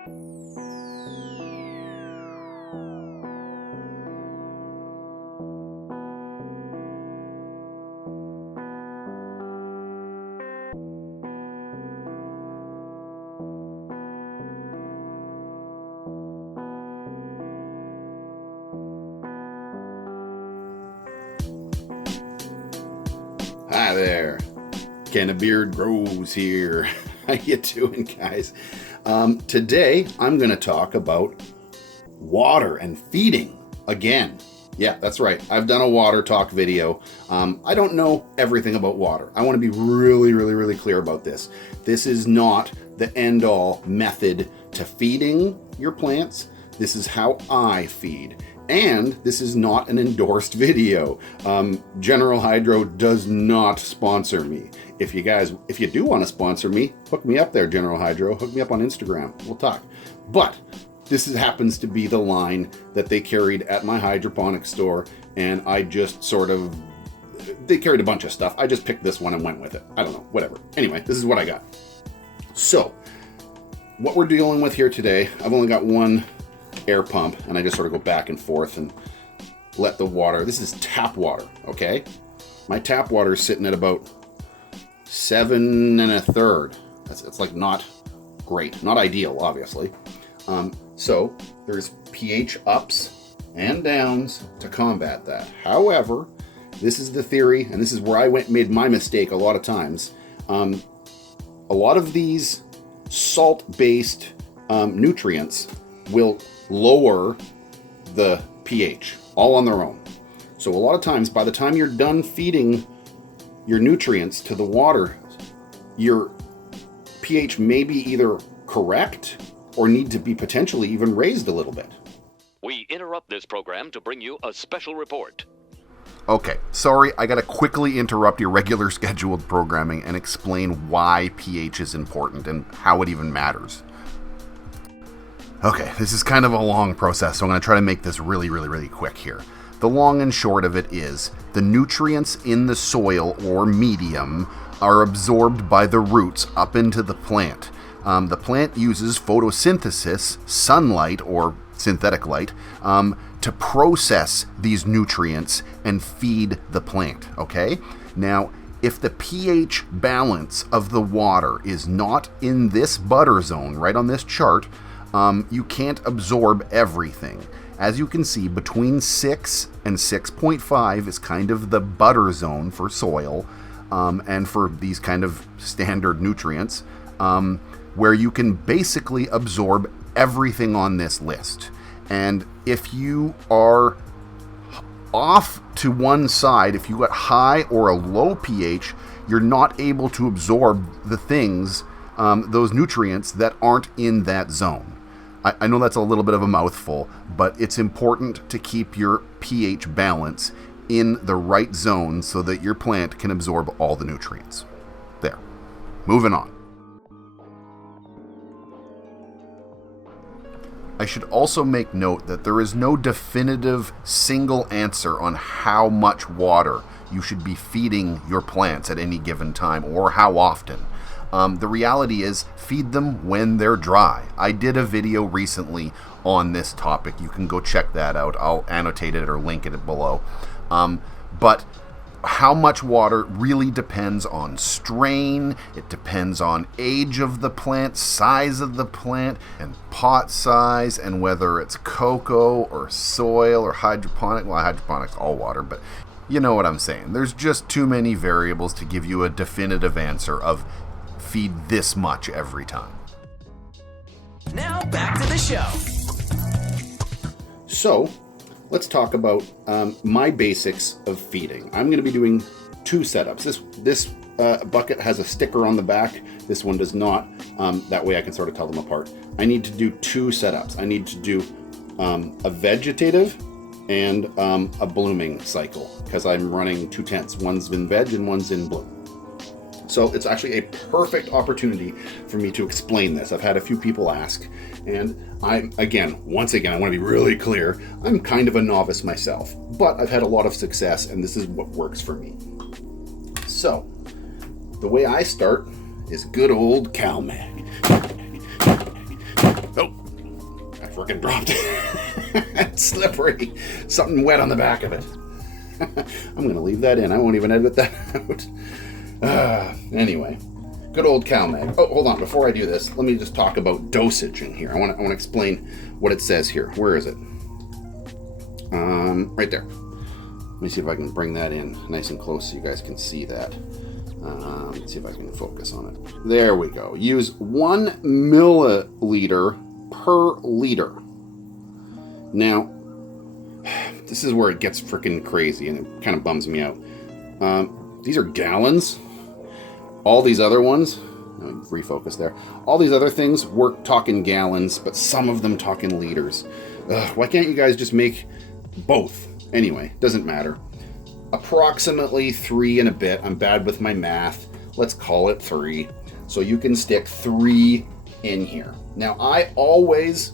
Hi there, Can a Beard Grows here. How you doing, guys? Today I'm going to talk about water and feeding again. Yeah, that's right. I've done a water talk video. I don't know everything about water. I want to be really clear about this. This is not the end-all method to feeding your plants. This is how I feed. And this is not an endorsed video. General Hydro does not sponsor me. If you do want to sponsor me, hook me up there, General Hydro. Hook me up on Instagram. We'll talk. But this happens to be the line that they carried at my hydroponic store, and I just they carried a bunch of stuff. I just picked this one and went with it. I don't know, whatever. Anyway, this is what I got. So, what we're dealing with here today, I've only got one air pump, and I just sort of go back and forth and let the water, this is tap water, okay? My tap water is sitting at about 7 1/3. It's like not great, not ideal, obviously. So there's pH ups and downs to combat that. However, this is the theory, and this is where I made my mistake a lot of times. A lot of these salt-based nutrients will lower the pH all on their own. So a lot of times, by the time you're done feeding your nutrients to the water, your pH may be either correct or need to be potentially even raised a little bit. We interrupt this program to bring you a special report. Okay, sorry, I gotta quickly interrupt your regular scheduled programming and explain why pH is important and how it even matters. Okay, this is kind of a long process, so I'm going to try to make this really quick here. The long and short of it is, the nutrients in the soil or medium are absorbed by the roots up into the plant. The plant uses photosynthesis, sunlight or synthetic light, to process these nutrients and feed the plant, okay? Now, if the pH balance of the water is not in this butter zone, right on this chart, you can't absorb everything. As you can see, between 6 and 6.5 is kind of the butter zone for soil, and for these kind of standard nutrients, where you can basically absorb everything on this list. And if you are off to one side, if you got high or a low pH, you're not able to absorb the things, those nutrients that aren't in that zone. I know that's a little bit of a mouthful, but it's important to keep your pH balance in the right zone so that your plant can absorb all the nutrients. There. Moving on. I should also make note that there is no definitive single answer on how much water you should be feeding your plants at any given time or how often. The reality is, feed them when they're dry. I did a video recently on this topic. You can go check that out. I'll annotate it or link it below. But how much water really depends on strain. It depends on age of the plant, size of the plant, and pot size, and whether it's cocoa or soil or hydroponic. Well, hydroponic's all water, but you know what I'm saying. There's just too many variables to give you a definitive answer of feed this much every time. Now back to the show. So, let's talk about my basics of feeding. I'm going to be doing 2 setups. This bucket has a sticker on the back. This one does not. That way I can sort of tell them apart. I need to do 2 setups. I need to do a vegetative and a blooming cycle because I'm running 2 tents. One's in veg and one's in bloom. So it's actually a perfect opportunity for me to explain this. I've had a few people ask, and once again, I want to be really clear, I'm kind of a novice myself, but I've had a lot of success, and this is what works for me. So, the way I start is good old CalMag. Oh, I freaking dropped it. It's slippery. Something wet on the back of it. I'm going to leave that in. I won't even edit that out. Anyway, good old CalMag. Oh, hold on. Before I do this, let me just talk about dosage in here. I want to explain what it says here. Where is it? Right there. Let me see if I can bring that in nice and close so you guys can see that. Let's see if I can focus on it. There we go. Use 1 milliliter per liter. Now, this is where it gets freaking crazy and it kind of bums me out. These are gallons. All these other ones, let me refocus there. All these other things work talking gallons, but some of them talking liters. Why can't you guys just make both? Anyway, doesn't matter. Approximately 3 and a bit. I'm bad with my math. Let's call it 3. So you can stick 3 in here. Now, I always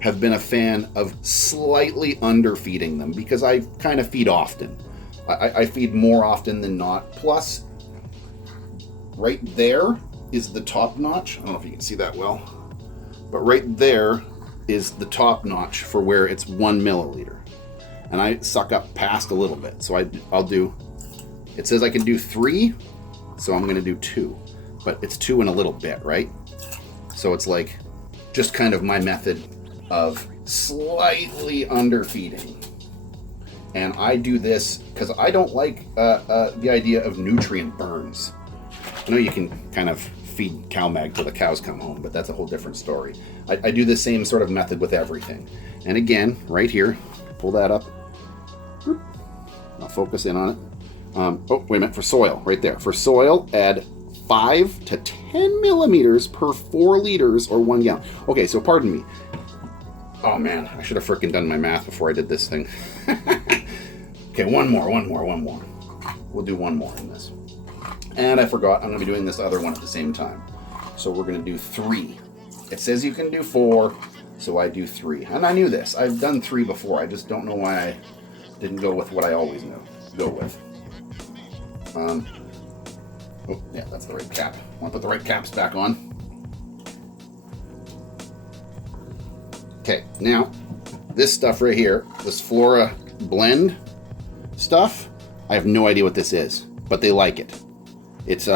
have been a fan of slightly underfeeding them because I kind of feed often. I feed more often than not. Plus, right there is the top notch. I don't know if you can see that well, but right there is the top notch for where it's 1 milliliter. And I suck up past a little bit. So I'll do, it says I can do 3, so I'm going to do 2. But it's 2 and a little bit, right? So it's like just kind of my method of slightly underfeeding. And I do this because I don't like the idea of nutrient burns. I know you can kind of feed CalMag till the cows come home, but that's a whole different story. I do the same sort of method with everything. And again, right here, pull that up. I'll focus in on it. Oh, wait a minute, for soil, right there. For soil, add 5 to 10 millimeters per 4 liters or 1 gallon. Okay, so pardon me. Oh man, I should have frickin' done my math before I did this thing. Okay, one more. We'll do one more in this. And I forgot, I'm gonna be doing this other one at the same time. So we're gonna do 3. It says you can do 4, so I do 3. And I knew this, I've done 3 before. I just don't know why I didn't go with what I always go with. Oh, yeah, that's the right cap. I want to put the right caps back on. Okay, now, this stuff right here, this Flora Blend stuff, I have no idea what this is, but they like it. It's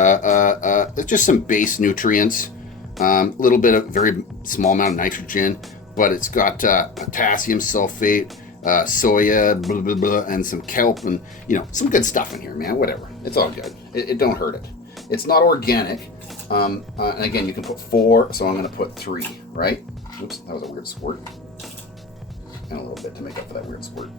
just some base nutrients, a little bit of very small amount of nitrogen, but it's got potassium sulfate, soya, blah, blah, blah, and some kelp, and some good stuff in here, man. Whatever, it's all good. It don't hurt it. It's not organic, and again, you can put 4, so I'm going to put 3. Right? Oops, that was a weird squirt, and a little bit to make up for that weird squirt.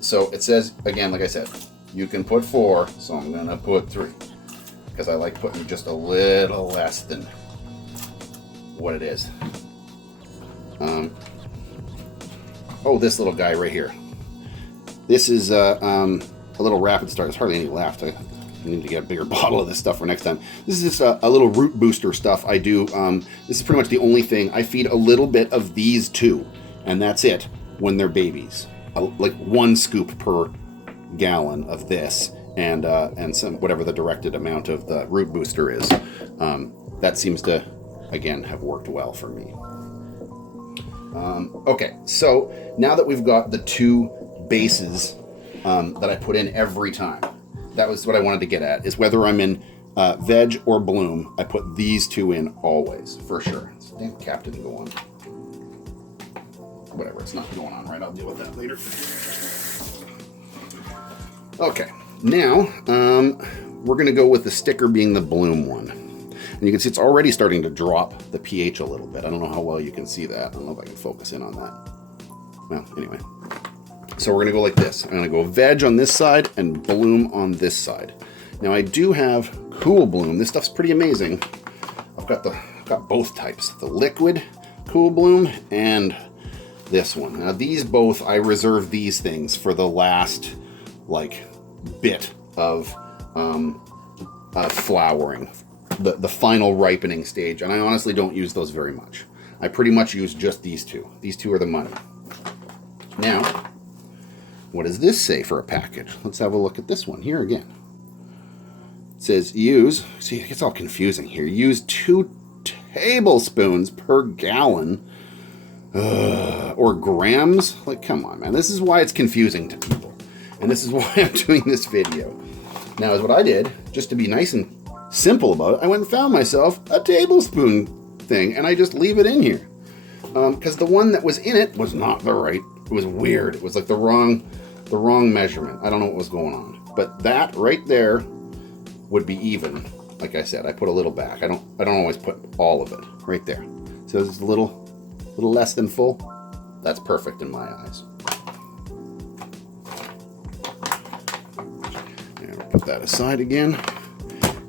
So it says again, like I said, you can put 4, so I'm going to put 3 because I like putting just a little less than what it is. Oh, this little guy right here. This is a little rapid start. There's hardly any left. I need to get a bigger bottle of this stuff for next time. This is just a little root booster stuff I do. This is pretty much the only thing. I feed a little bit of these 2, and that's it when they're babies. Like 1 scoop per gallon of this, and some whatever the directed amount of the root booster is. That seems to, again, have worked well for me. Okay, so now that we've got the 2 bases that I put in every time, that was what I wanted to get at, is whether I'm in veg or bloom, I put these 2 in always, for sure. This damn cap didn't go on. Whatever, it's not going on right, I'll deal with that later. Okay, now we're going to go with the sticker being the bloom one. And you can see it's already starting to drop the pH a little bit. I don't know how well you can see that. I don't know if I can focus in on that. Well, anyway. So we're going to go like this. I'm going to go veg on this side and bloom on this side. Now I do have cool bloom. This stuff's pretty amazing. I've got both types. The liquid cool bloom and this one. Now these both, I reserve these things for the last bit of flowering. The final ripening stage, and I honestly don't use those very much. I pretty much use just these 2. These 2 are the money. Now, what does this say for a package? Let's have a look at this one here again. It says use, see, it gets all confusing here. Use 2 tablespoons per gallon. Or grams. Like, come on, man. This is why it's confusing to people. And this is why I'm doing this video. Now, is what I did, just to be nice and simple about it, I went and found myself a tablespoon thing, and I just leave it in here. Because the one that was in it was not the right. It was weird. It was like the wrong measurement. I don't know what was going on. But that right there would be even. Like I said, I put a little back. I don't always put all of it right there. So it's a little less than full. That's perfect in my eyes. And I'll put that aside again.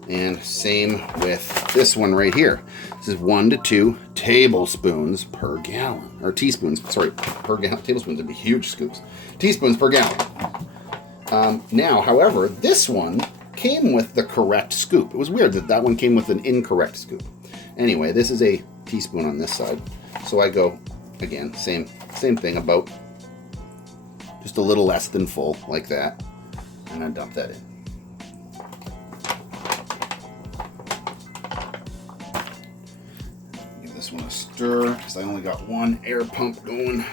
And same with this one right here. This is 1 to 2 tablespoons per gallon. Or teaspoons, sorry, per gallon. Tablespoons would be huge scoops. Teaspoons per gallon. Now, however, this one came with the correct scoop. It was weird that one came with an incorrect scoop. Anyway, this is a teaspoon on this side. So I go, again, same thing, about just a little less than full, like that. And I dump that in. This one a stir, because I only got one air pump going.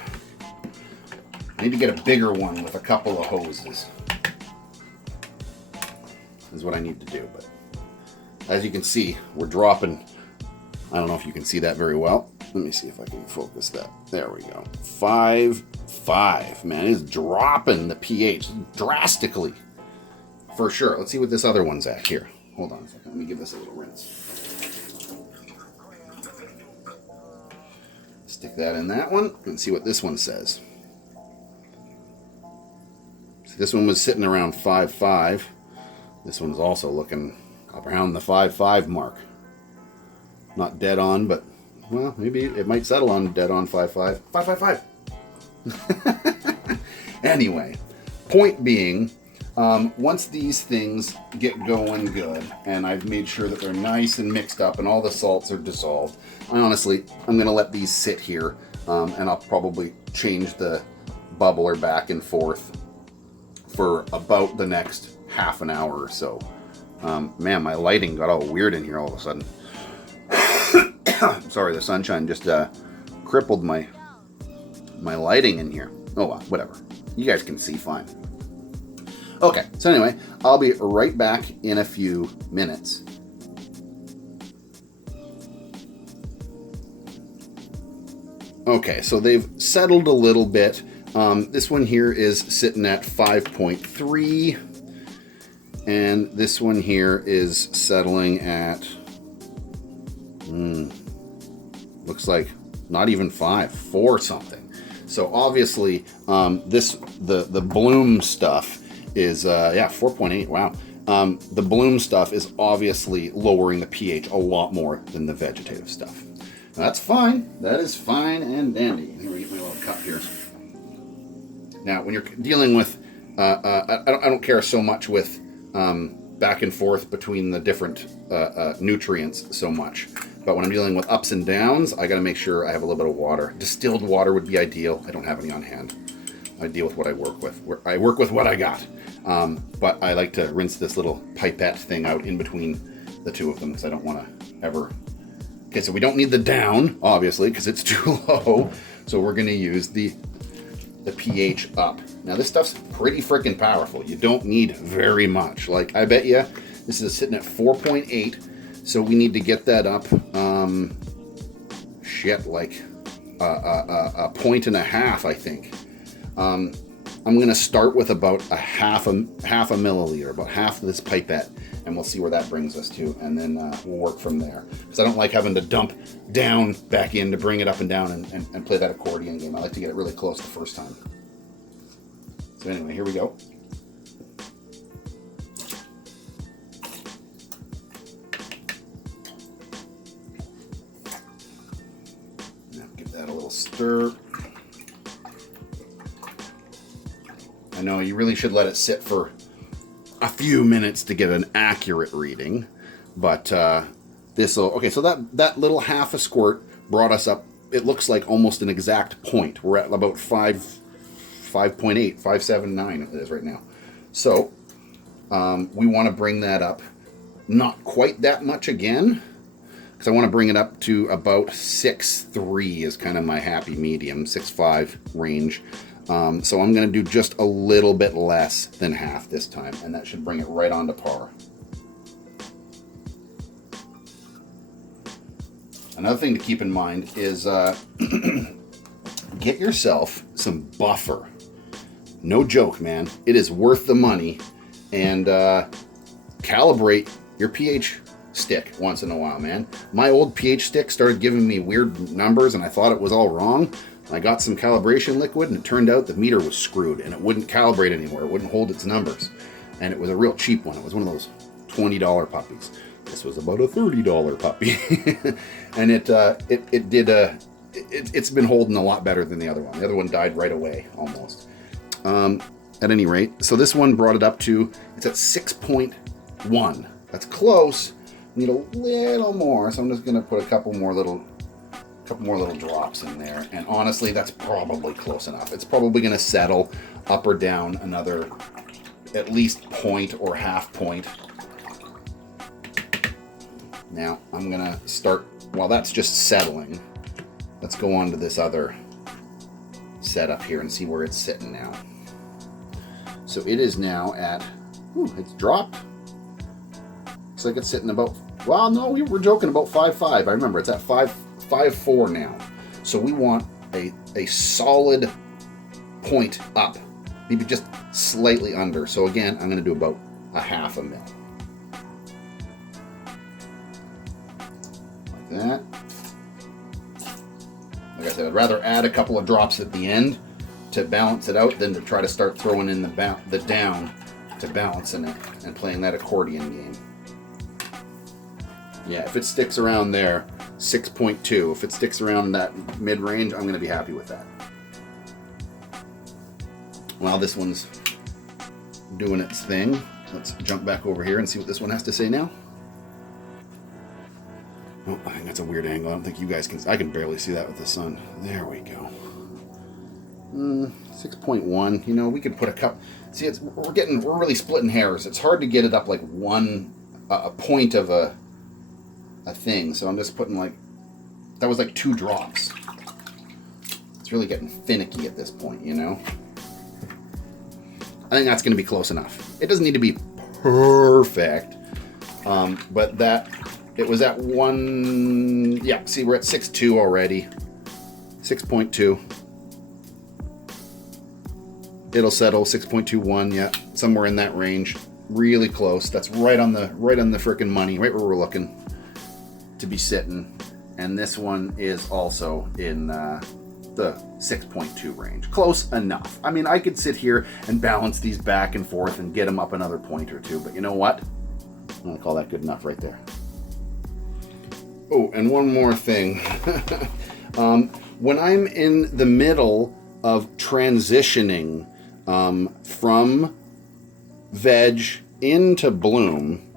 I need to get a bigger one with a couple of hoses. Is what I need to do. But as you can see, we're dropping. I don't know if you can see that very well. Let me see if I can focus that. There we go. 5.5. Man, it's dropping the pH drastically. For sure. Let's see what this other one's at here. Hold on a second. Let me give this a little rinse. Stick that in that one and see what this one says. So this one was sitting around 5.5. This one's also looking around the 5.5 mark. Not dead on, but, well, maybe it might settle on dead on 5.5. 5.5. Anyway, point being, once these things get going good, and I've made sure that they're nice and mixed up and all the salts are dissolved, I'm going to let these sit here, and I'll probably change the bubbler back and forth for about the next half an hour or so. Man, my lighting got all weird in here all of a sudden. Sorry, the sunshine just crippled my lighting in here. Oh well, whatever. You guys can see fine. Okay, so anyway, I'll be right back in a few minutes. Okay, so they've settled a little bit. This one here is sitting at 5.3, and this one here is settling at, looks like not even 4 something. So obviously, the bloom stuff is 4.8. Wow. The bloom stuff is obviously lowering the pH a lot more than the vegetative stuff. Now, that's fine. That is fine and dandy. Let me get my little cup here. Now, when you're dealing with, I don't care so much with back and forth between the different nutrients so much. But when I'm dealing with ups and downs, I got to make sure I have a little bit of water. Distilled water would be ideal. I don't have any on hand. I deal with what I work with. I work with what I got. But I like to rinse this little pipette thing out in between the two of them because I don't want to ever... Okay, so we don't need the down, obviously, because it's too low. So we're going to use the pH up. Now, this stuff's pretty freaking powerful. You don't need very much. Like, I bet you this is sitting at 4.8. So we need to get that up, like a point and a half, I think. I'm going to start with about half a milliliter, about half of this pipette, and we'll see where that brings us to, and then we'll work from there. Because I don't like having to dump down back in to bring it up and down and play that accordion game. I like to get it really close the first time. So anyway, here we go. Now give that a little stir. I know you really should let it sit for a few minutes to get an accurate reading, but this'll, okay, so that little half a squirt brought us up, it looks like almost an exact point. We're at about 5.8, 5.79 it is right now. So we want to bring that up not quite that much again, because I want to bring it up to about 6.3 is kind of my happy medium, 6.5 range. So I'm going to do just a little bit less than half this time, and that should bring it right on to par. Another thing to keep in mind is get yourself some buffer. No joke, man. It is worth the money. And calibrate your pH stick once in a while, man. My old pH stick started giving me weird numbers, and I thought it was all wrong. I got some calibration liquid, and it turned out the meter was screwed, and it wouldn't calibrate anymore. It wouldn't hold its numbers. And it was a real cheap one. It was one of those $20 puppies. This was about a $30 puppy. And it's been holding a lot better than the other one. The other one died right away, almost. At any rate, so this one brought it up to, it's at 6.1. That's close. Need a little more, so I'm just going to put a couple more little drops in there. And honestly, that's probably close enough. It's probably going to settle up or down another at least point or half point. Now I'm going to start, while that's just settling, let's go on to this other setup here and see where it's sitting now. So it is now at, it's dropped. Looks like it's sitting about, well, no, we were joking about 5.5. I remember it's at 5.4 now. So we want a solid point up, maybe just slightly under. So again, I'm going to do about a half a mil. Like that. Like I said, I'd rather add a couple of drops at the end to balance it out than to try to start throwing in the down to balancing it and playing that accordion game. Yeah, if it sticks around there, 6.2. If it sticks around that mid-range, I'm going to be happy with that. While this one's doing its thing, let's jump back over here and see what this one has to say now. Oh, I think that's a weird angle. I don't think you guys can. I can barely see that with the sun. There we go. 6.1. You know, we could put a cup. See, we're really splitting hairs. It's hard to get it up like a point of a thing. So I'm just putting that was like 2 drops. It's really getting finicky at this point, you know. I think that's going to be close enough. It doesn't need to be perfect, but it was at 1. Yeah, see, we're at 6.2 already. 6.2. It'll settle 6.21. Yeah, somewhere in that range. Really close. That's right on the frickin' money, right where we're looking to be sitting. And this one is also in the 6.2 range. Close enough. I mean, I could sit here and balance these back and forth and get them up another point or two, but you know what? I'm gonna call that good enough right there. Oh, and one more thing. When I'm in the middle of transitioning from veg into bloom,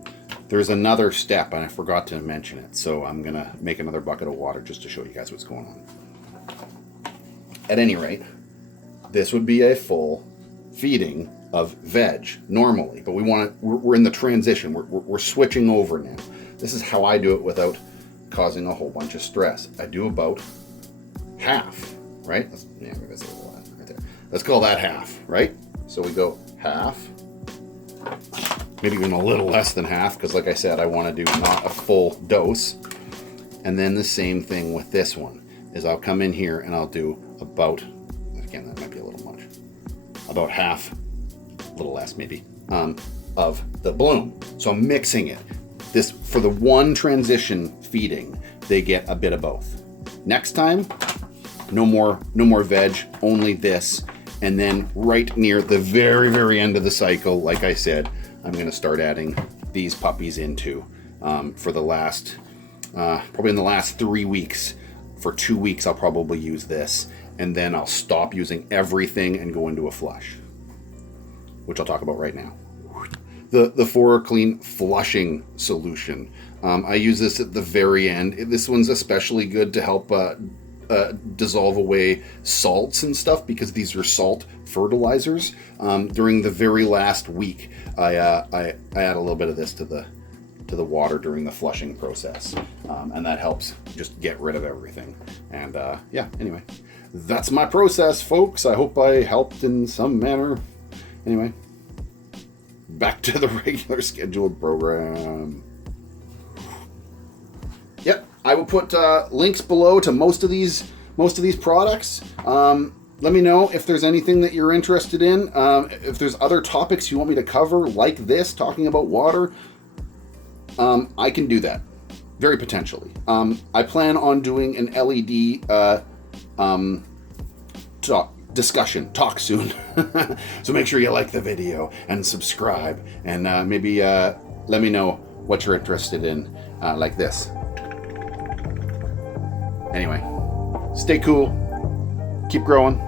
there's another step, and I forgot to mention it, so I'm going to make another bucket of water just to show you guys what's going on. At any rate, this would be a full feeding of veg normally, but we're in the transition. We're switching over now. This is how I do it without causing a whole bunch of stress. I do about half, right? Maybe that's a little less right there. Let's call that half, right? So we go half, maybe even a little less than half, because like I said, I want to do not a full dose. And then the same thing with this one, is I'll come in here and I'll do about, again, that might be a little much, about half, a little less maybe, of the bloom. So I'm mixing it. This, for the one transition feeding, they get a bit of both. Next time, no more veg, only this. And then right near the very, very end of the cycle, like I said, I'm going to start adding these puppies into for the last, probably in the last 3 weeks. For 2 weeks, I'll probably use this. And then I'll stop using everything and go into a flush, which I'll talk about right now. The Flora Clean flushing solution. I use this at the very end. This one's especially good to help dissolve away salts and stuff, because these are salt fertilizers. During the very last week, I add a little bit of this to to the water during the flushing process. And that helps just get rid of everything. And yeah, anyway, that's my process, folks. I hope I helped in some manner. Anyway, back to the regular scheduled program. Yep, I will put links below to most of these products. Let me know if there's anything that you're interested in. If there's other topics you want me to cover, like this, talking about water, I can do that, very potentially. I plan on doing an LED talk soon. So make sure you like the video and subscribe, and maybe let me know what you're interested in, like this. Anyway, stay cool, keep growing.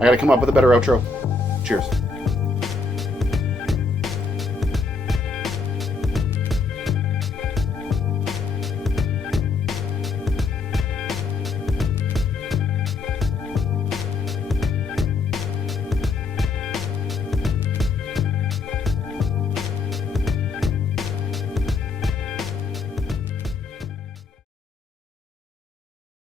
I gotta come up with a better outro. Cheers.